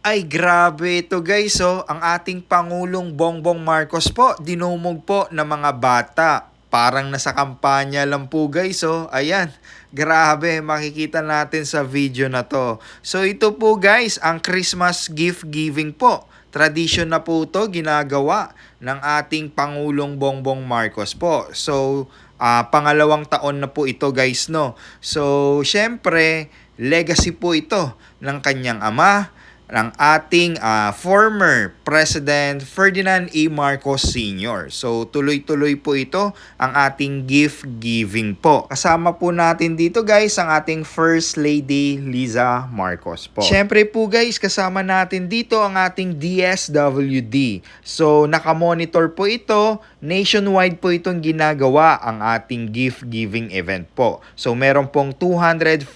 Ay grabe ito guys, oh. Ang ating Pangulong Bongbong Marcos po, dinumog po ng mga bata. Parang nasa kampanya lang po guys, oh. Ayan, grabe, makikita natin sa video na to. So ito po guys, ang Christmas gift giving po. Tradition na po to, ginagawa ng ating Pangulong Bongbong Marcos po. So, pangalawang taon na po ito guys, no. So, syempre, legacy po ito ng kanyang ama, ng ating former President Ferdinand E. Marcos Sr. So tuloy-tuloy po ito ang ating gift giving po. Kasama po natin dito guys ang ating First Lady Liza Marcos po. Siyempre po guys, kasama natin dito ang ating DSWD. So nakamonitor po ito, nationwide po itong ginagawa ang ating gift giving event po. So meron pong 245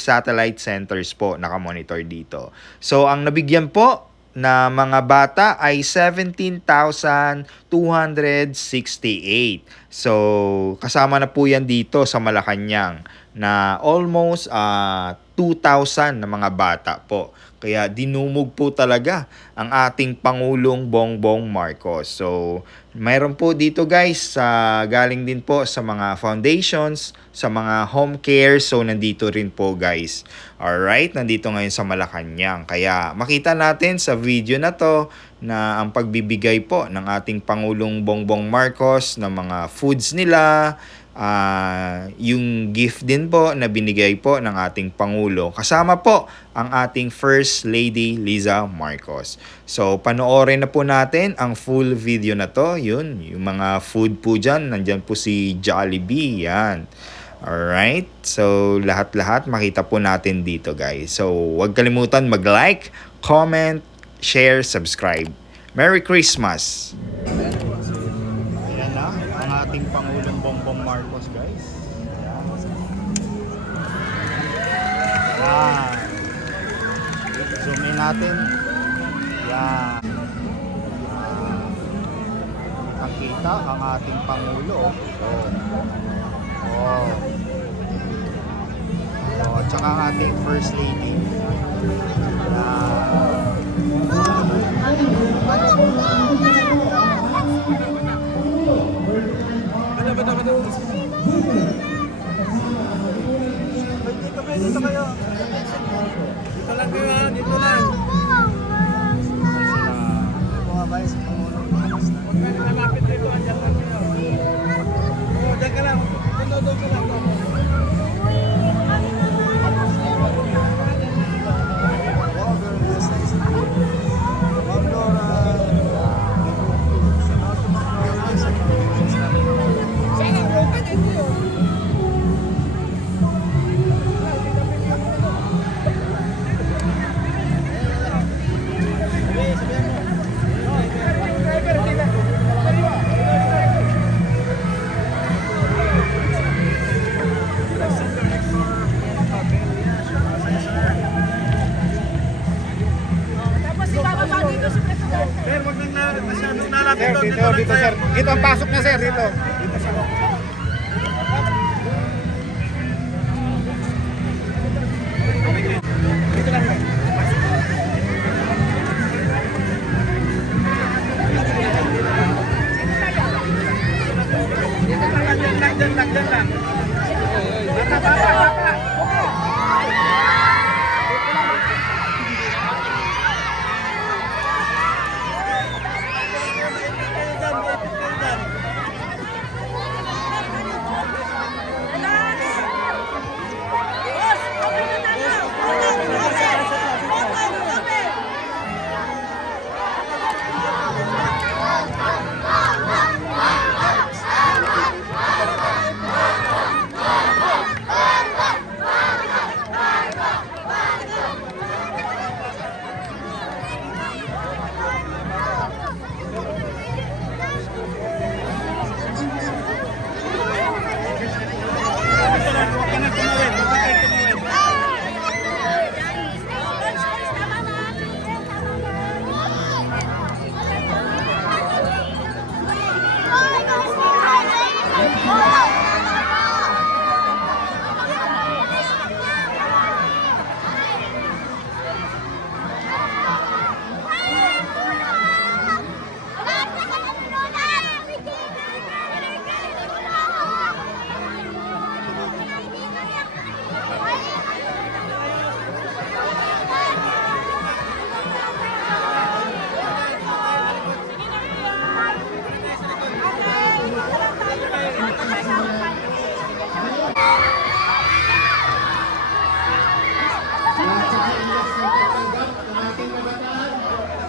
satellite centers po nakamonitor dito. So, ang nabigyan po na mga bata ay 17,268. So, kasama na po yan dito sa Malacanang na almost 2,000 na mga bata po. Kaya dinumog po talaga ang ating Pangulong Bongbong Marcos. So, mayroon po dito guys, galing din po sa mga foundations, sa mga home care. So, nandito rin po guys. Alright, nandito ngayon sa Malacanang. Kaya makita natin sa video na to na ang pagbibigay po ng ating Pangulong Bongbong Marcos ng mga foods nila, yung gift din po na binigay po ng ating Pangulo. Kasama po ang ating First Lady Liza Marcos. So, panoorin na po natin ang full video na to. Yun, yung mga food po dyan. Nandyan po si Jollibee. Yan. Alright, so lahat-lahat makita po natin dito guys. So huwag kalimutan mag-like, comment, share, subscribe. Merry Christmas! Ayan na, ang ating Pangulong Bongbong Marcos guys. Ayan. Zoom in natin. Ayan. Nakita ang ating Pangulo. Oh. Oh, tsaka ang ating First Lady. Dito kayo. Dito lang kayo ha, dito lang. Bumabay sa Pangulong Marcos na. Huwag kayo lumapit dito, andyan lang kayo. Diyan ka lang. Doon ka lang. Sir, wag nang masyadong nalapit doon. Dito, sir. Dito ang pasok na, sir. Dito. Dito sa loob. Dito lang, sir. Dyan lang. Bata.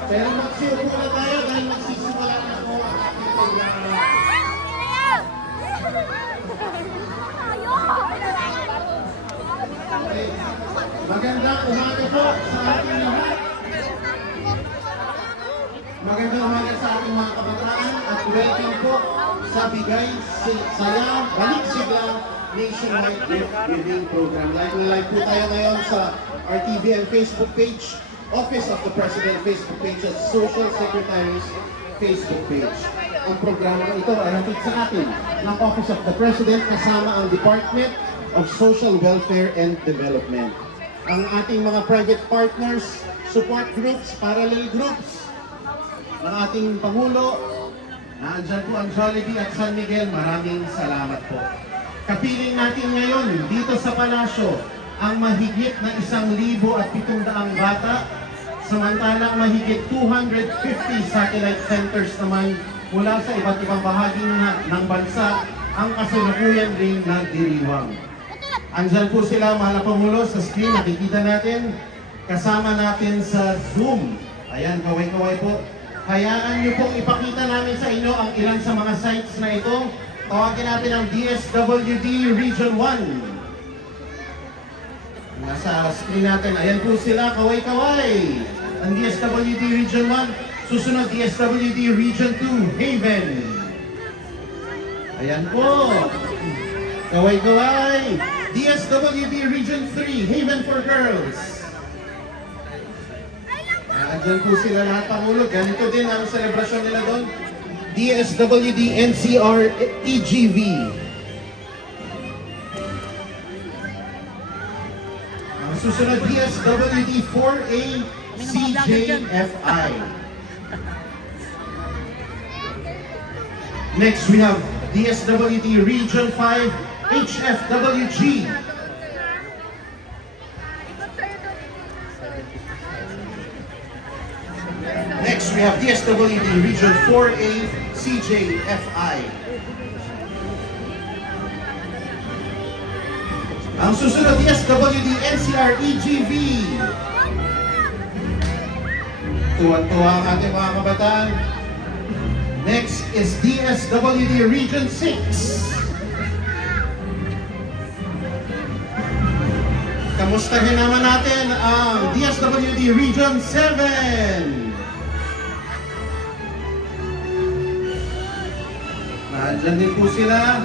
Pero magsiupo na tayo dahil magsisimula na po ang ating programa. Okay. Magandang umaga po sa ating lahat. Magandang umaga sa ating mga kabataan at welcome po sa Bigay Saya Balik Sigla Nationwide Gift Giving Program. Live na live po tayo ngayon sa RTV and Facebook page, Office of the President Facebook page at Social Secretary's Facebook page. Ang programa ito ay hatid sa atin ng Office of the President kasama ang Department of Social Welfare and Development. Ang ating mga private partners, support groups, parallel groups, ng ating Pangulo, nandiyan po ang Jollibee at San Miguel, maraming salamat po. Kapiling natin ngayon dito sa Palasyo ang mahigit na 1,700 bata, samantalang mahigit 250 satellite centers naman mula sa iba't ibang bahagi ng bansa ang kasalukuyan ring nagdiriwang. Andyan po sila, mga Pangulo, sa screen, nakikita natin, kasama natin sa Zoom. Ayan, kaway-kaway po. Hayaan niyo pong ipakita namin sa inyo ang ilan sa mga sites na ito. Tawagin natin ang DSWD Region 1. Nasa screen natin, ayan po sila, kaway-kaway. Ang DSWD Region 1, susunod DSWD Region 2, Haven. Ayan po. Kaway-kaway. DSWD Region 3, Haven for Girls. Andyan po sila lahat, Pangulo. Ganito din ang selebrasyon nila doon. DSWD NCR EGV. Ang susunod DSWD 4A CJFI. Next we have DSWD Region 5 HFWG. Next, we have DSWD Region 4A CJFI. Ang susunod, DSWD NCR EGV. Tuwan-tuwa ang ating mga kabataan. Next is DSWD Region 6. Kamustahin naman natin ang DSWD Region 7. Nandyan din po sila.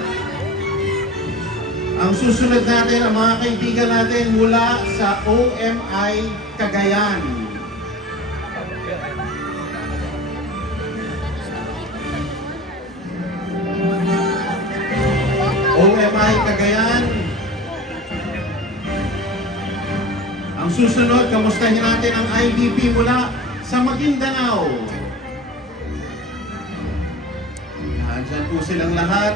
Ang susunod natin, ang mga kaibigan natin mula sa OMI Cagayan. OMI Cagayan. Ang susunod, kamustahin natin ang IDP mula sa Maguindanao. Nandyan po silang lahat.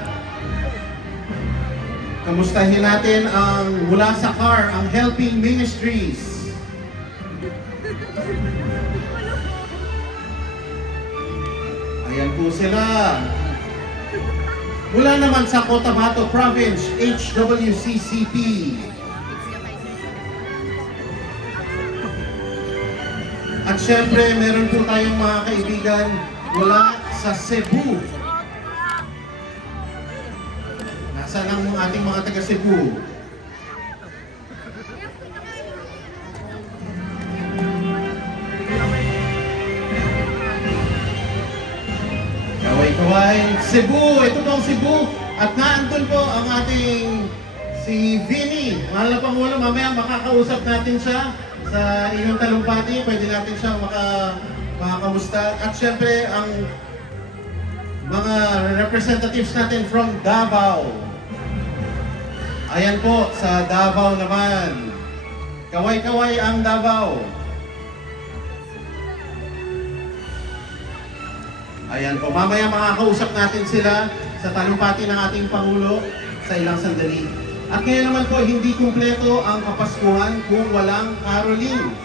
Kamustahin natin ang mula sa CAR, ang Helping Ministries. Ayan po sila. Mula naman sa Cotabato Province, HWCCP. At syempre, meron po tayong mga kaibigan mula sa Cebu. Nasaan ang ating mga taga Cebu? Kaway-kaway. Cebu! Ito po ang Cebu. At naandun po ang ating si Vinny. Mahal na Pangulo, mamaya makakausap natin siya sa inyong talumpati, pwede natin siyang makakamusta. At syempre, ang mga representatives natin from Davao. Ayan po, sa Davao naman. Kaway-kaway ang Davao. Ayan po, mamaya makakausap natin sila sa talumpati ng ating Pangulo sa ilang sandali. At ngayon naman po, hindi kumpleto ang Kapaskuhan kung walang caroling.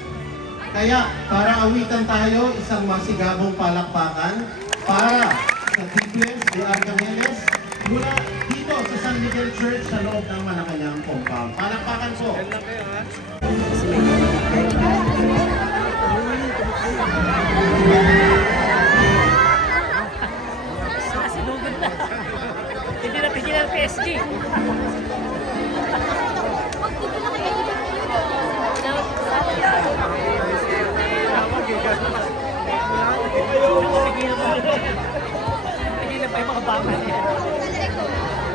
Kaya, para awitan tayo, isang masigabong palakpakan para sa Triplets de Arcangeles mula dito sa San Miguel Church sa loob ng Malacanang compound. Palakpakan po! Thank you.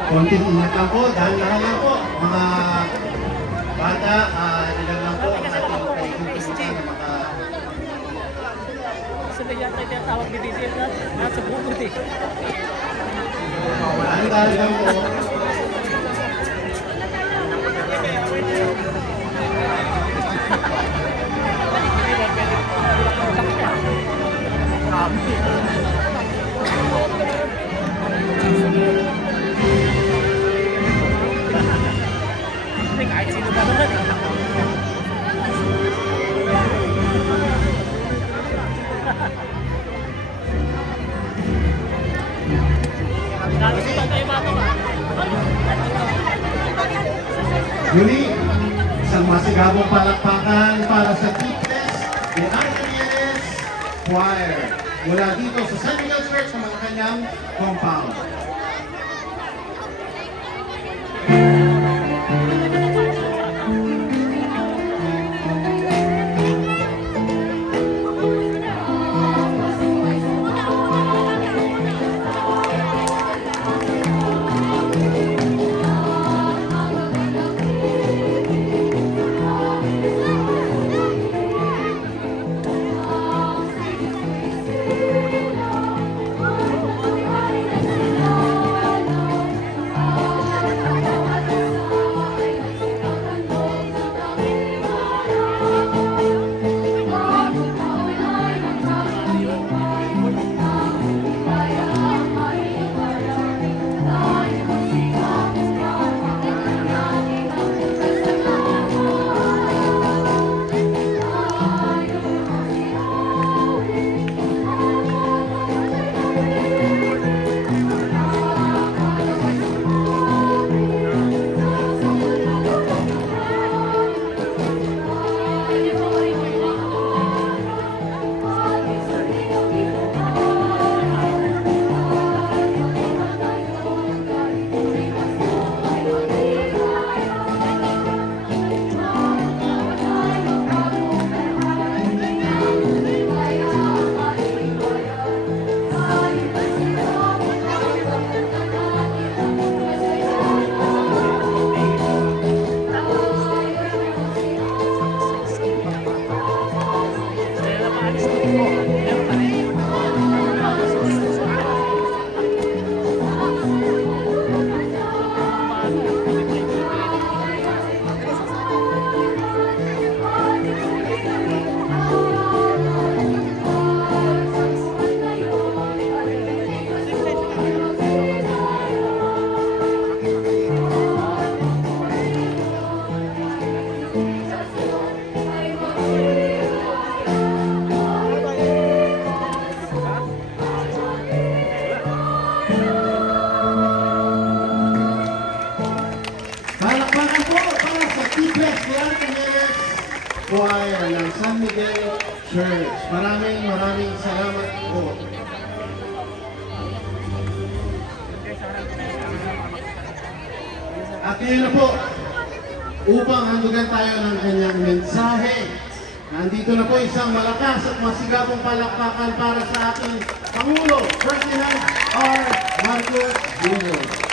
Konting ingat lang po, dahan-dahan lang po. Mga bata, ilan lang po ang ating kaibigan na maka... Sila yata yung tawag ni Didi na nasa bukod eh. Dahan-dahan lang po. Kahit sino ba naman. Nakasutan tayo mga mga. Muli, isang masigabong palakpakan para sa Fitness ni Angeles Choir mula dito sa San Miguel Church sa mga kanyang compound. Palakpakan po para sa Fitness ni Angeles Choir ng San Miguel Church. Maraming salamat po. At ngayon na po, upang handugan tayo ng kanyang mensahe, nandito na po isang malakas at masigabong palakpakan para sa ating Pangulo, Ferdinand R. Marcos Jr.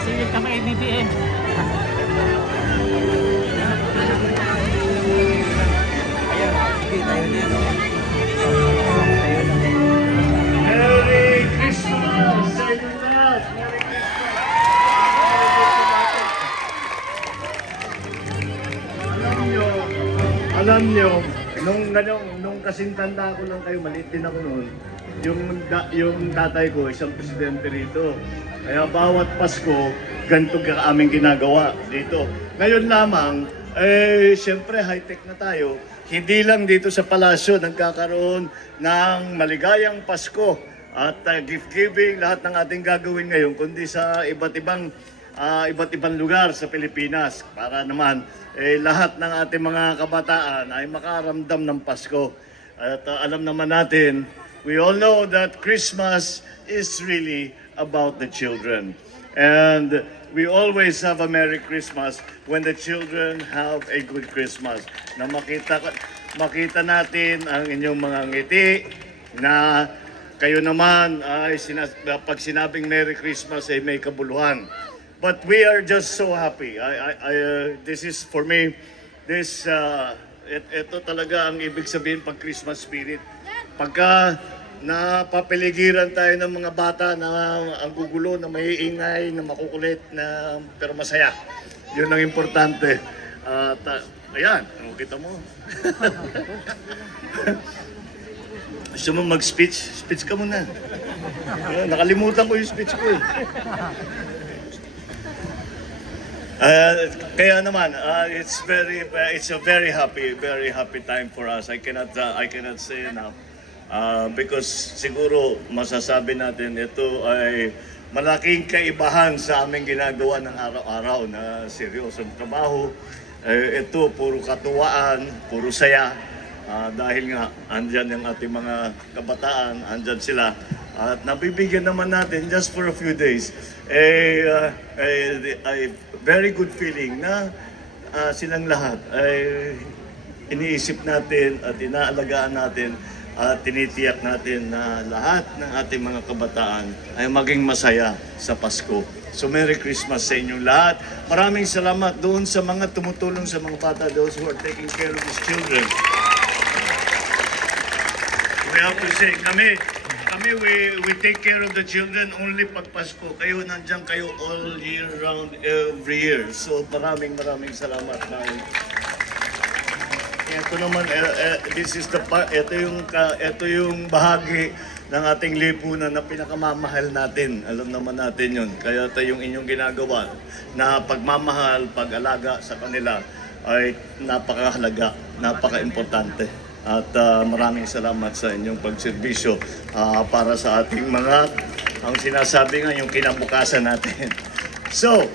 Singil ka kay DBM. Merry Christmas sa inyo lahat! Merry Christmas! Alam nyo, nung kasing tanda ko lang kayo, maliit din ako noon, yung tatay ko, isang presidente rito. Kaya bawat Pasko, ganito ka aming ginagawa dito. Ngayon lamang, siyempre high-tech na tayo. Hindi lang dito sa palasyo nagkakaroon ng maligayang Pasko at gift-giving, lahat ng ating gagawin ngayon, kundi sa iba't ibang lugar sa Pilipinas para naman lahat ng ating mga kabataan ay makaramdam ng Pasko. At alam naman natin, we all know that Christmas is really about the children. And we always have a Merry Christmas when the children have a good Christmas. Na makita natin ang inyong mga ngiti na kayo naman ay pag sinabing Merry Christmas ay may kabuluhan. But we are just so happy. This is for me, ito talaga ang ibig sabihin pag Christmas spirit. Pagka napapaligiran tayo ng mga bata na ang gugulo, na maiingay, na makukulit, na pero masaya. Yun ang importante. Ayan, kita mo. Gusto mo mag-speech? Speech ka muna. Nakalimutan ko yung speech ko eh. Kaya naman, it's a very happy time for us. I cannot say enough. Because siguro masasabi natin ito ay malaking kaibahan sa aming ginagawa ng araw-araw na seryosong trabaho. Ito puro katuwaan, puro saya. Dahil nga andyan yung ating mga kabataan, andyan sila. At nabibigyan naman natin just for a few days a very good feeling na silang lahat ay iniisip natin at inaalagaan natin at tinitiyak natin na lahat ng ating mga kabataan ay maging masaya sa Pasko. So Merry Christmas sa inyong lahat. Maraming salamat doon sa mga tumutulong sa mga bata, those who are taking care of these children. We have to say, kami we take care of the children only pag Pasko. Kayo nandiyan kayo all year round, every year. So maraming salamat. Ito naman, ito yung bahagi ng ating lipunan na pinakamamahal natin. Alam naman natin yun. Kaya ito yung inyong ginagawa na pagmamahal, pag-alaga sa kanila ay napakahalaga, napaka-importante. At maraming salamat sa inyong pagserbisyo para sa ating mga, ang sinasabi nga, yung kinabukasan natin. So,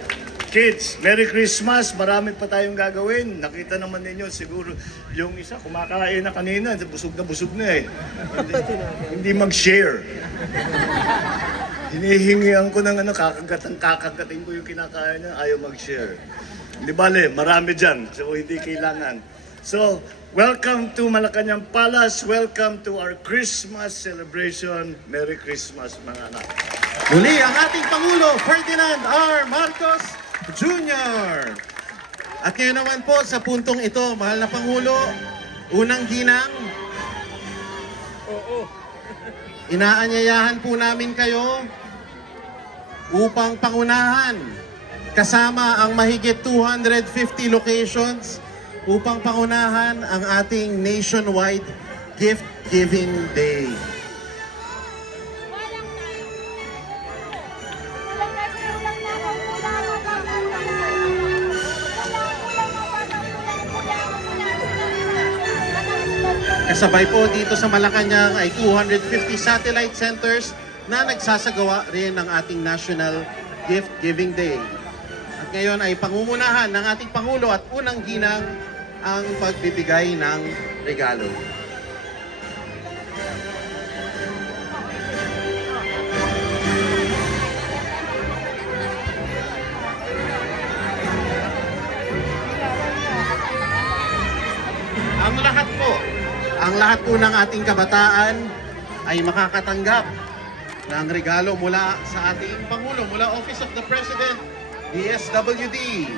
kids, Merry Christmas! Marami pa tayong gagawin. Nakita naman ninyo, siguro yung isa kumakain na kanina, busog na eh. Hindi mag-share. Hinihingihan ko ng kakagatin ko yung kinakain niya, ayaw mag-share. Di bale, marami dyan, so hindi kailangan. So, welcome to Malacanang Palace. Welcome to our Christmas celebration. Merry Christmas, mga anak. Muli ang ating Pangulo, Ferdinand R. Marcos Jr. At ngayon naman po sa puntong ito, mahal na Pangulo, unang ginang, inaanyayahan po namin kayo upang pangunahan kasama ang mahigit 250 locations upang pangunahan ang ating nationwide gift-giving day. Kasabay po dito sa Malacanang ay 250 satellite centers na nagsasagawa rin ng ating National Gift-Giving Day. At ngayon ay pangungunahan ng ating Pangulo at unang ginang ang pagbibigay ng regalo. Ang lahat po ng ating kabataan ay makakatanggap ng regalo mula sa ating Pangulo, mula Office of the President, DSWD,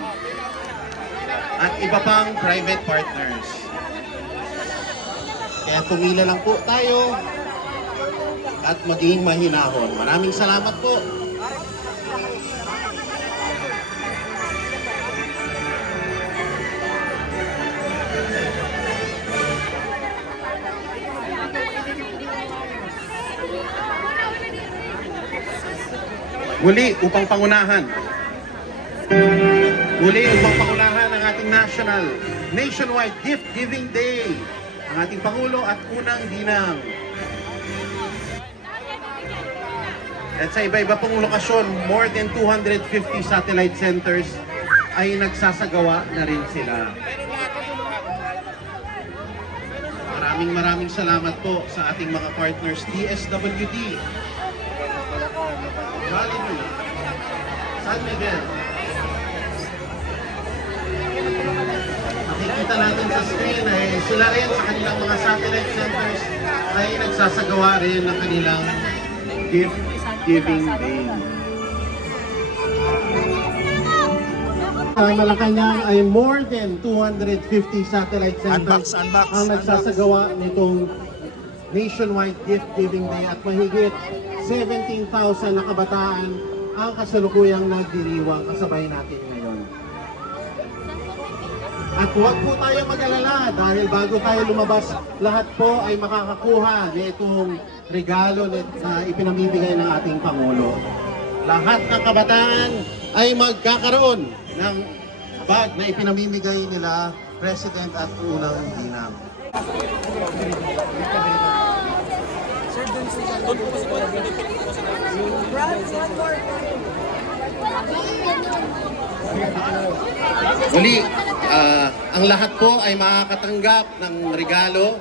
at iba pang private partners. Kaya pumila lang po tayo at maging mahinahon. Maraming salamat po. Muli upang pangunahan ang ating nationwide gift-giving day, ang ating Pangulo at unang ginang. At sa iba-iba pong lokasyon, more than 250 satellite centers ay nagsasagawa na rin sila. Maraming salamat po sa ating mga partners, DSWD, Hallelujah. San Miguel. Makikita natin sa screen ay sila rin sa kanilang mga satellite centers ay nagsasagawa rin ng kanilang gift giving day. Sa Malacanang ay more than 250 satellite centers Unbox. ang nagsasagawa nitong nationwide gift giving day at mahigit 17,000 na kabataan ang kasalukuyang nagdiriwang kasabay natin ngayon. At huwag po tayo mag-alala dahil bago tayo lumabas, lahat po ay makakakuha nitong regalo na ipinamimigay ng ating Pangulo. Lahat ng kabataan ay magkakaroon ng bag na ipinamimigay nila President at unang ginang. Muli, ang lahat po ay makakatanggap ng regalo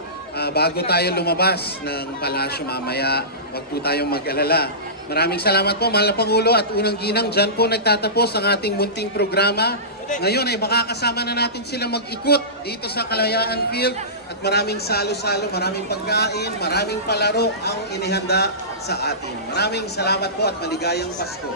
bago tayo lumabas ng palasyo mamaya. Huwag po tayong mag-alala. Maraming salamat po, mahal na Pangulo at unang ginang. Diyan po nagtatapos ang ating munting programa. Ngayon ay makakasama na natin sila mag-ikot dito sa Kalayaan Field at maraming salo-salo, maraming pagkain, maraming palaro ang inihanda sa atin. Maraming salamat po at maligayang Pasko.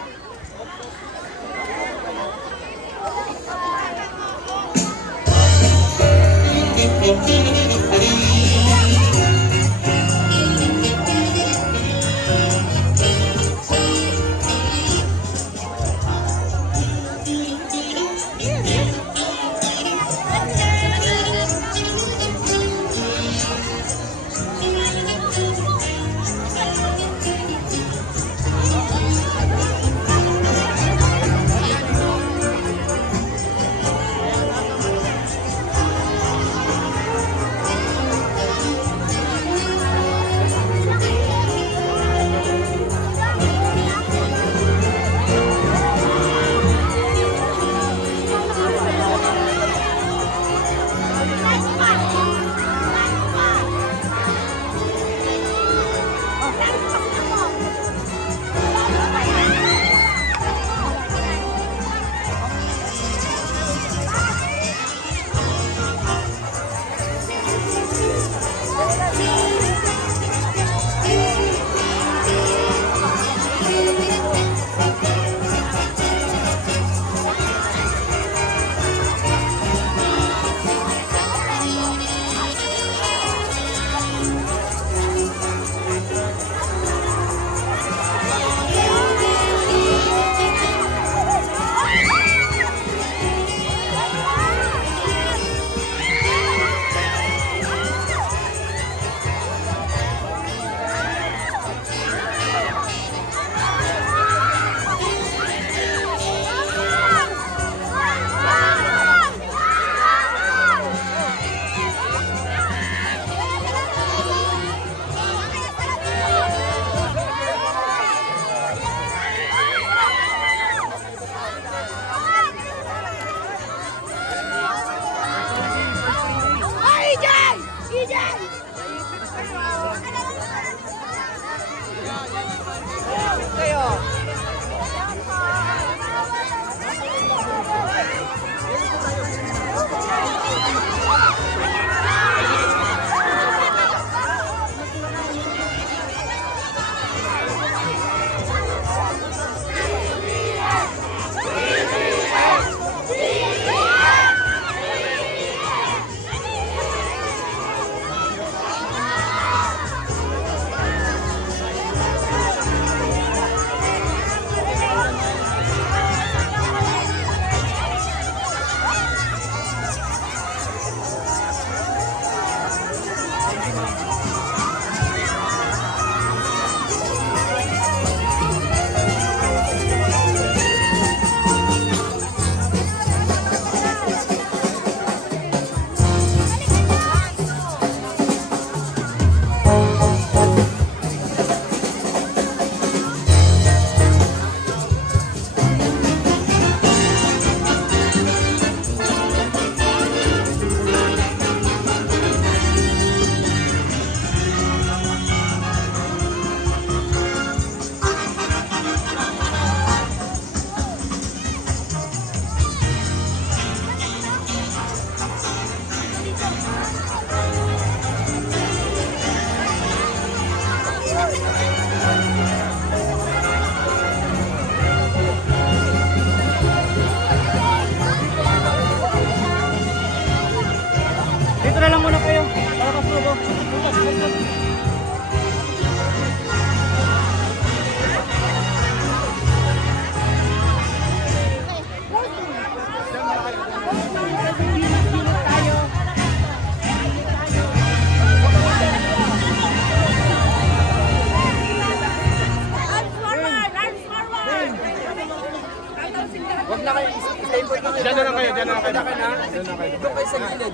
Huwag na kayo, stay put na kayo. Diyan na lang kayo, diyan na lang kayo. Doon kayo sa gilid.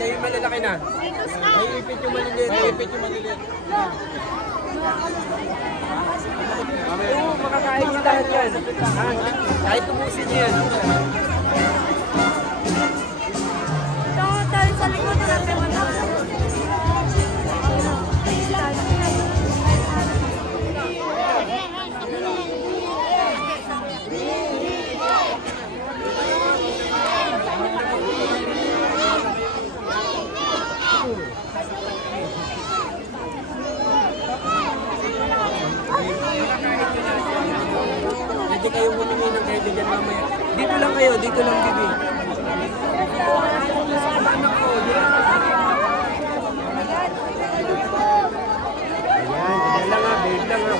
Kayo yung malalaki na. Naiipit yung maliliit. Naiipit yung maliliit. Oo, makakain yung lahat yan. Kahit tumusin niyo yan. Tayo sa likod natin. Pwede kayo humingi ng kayo dyan mamaya. Dito lang kayo, dito lang bibi. Ayan, lang ha, babe lang ha.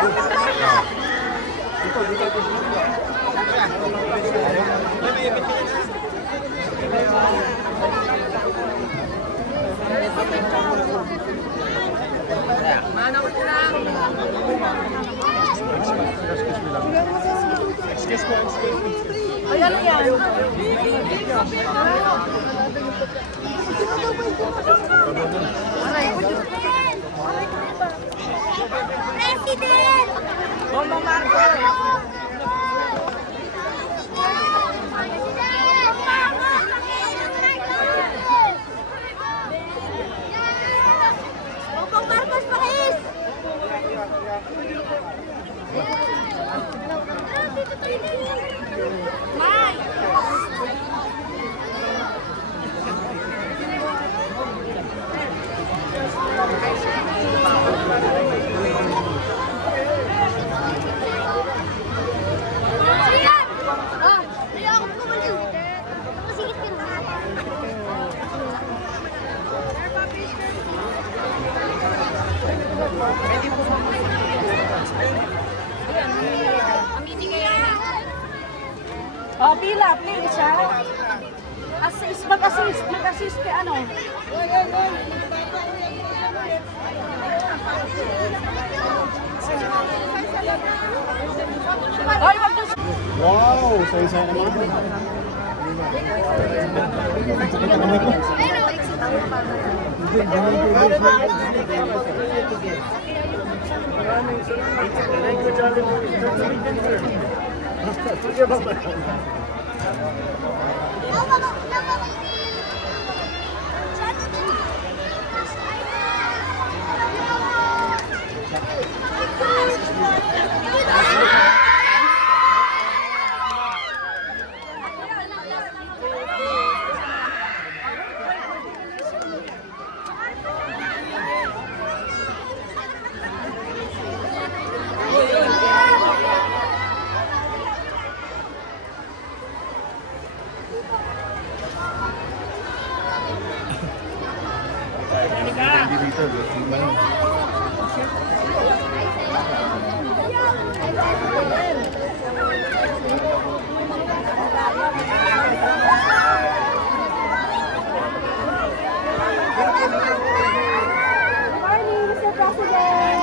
President! Bongbong Marcos! Bongbong Marcos, pakis! May! Siyan! Ah, kaya ako kumaliw. Masigit ka na. Oh, pila, please, ha? Assist, mag-assist kay ano? Hoy, wag na. Wow! Say-say naman. Pero, exit ako pa.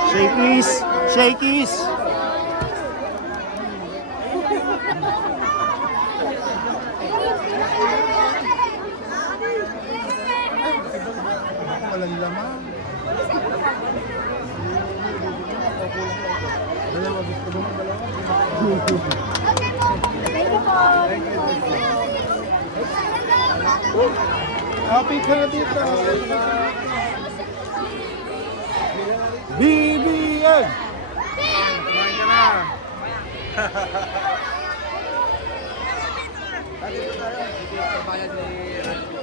Shakies! Shakies! Walang laman. Happy ka dito. BBN! Kumain ka na. Dito tayo. Dito sa bayan ni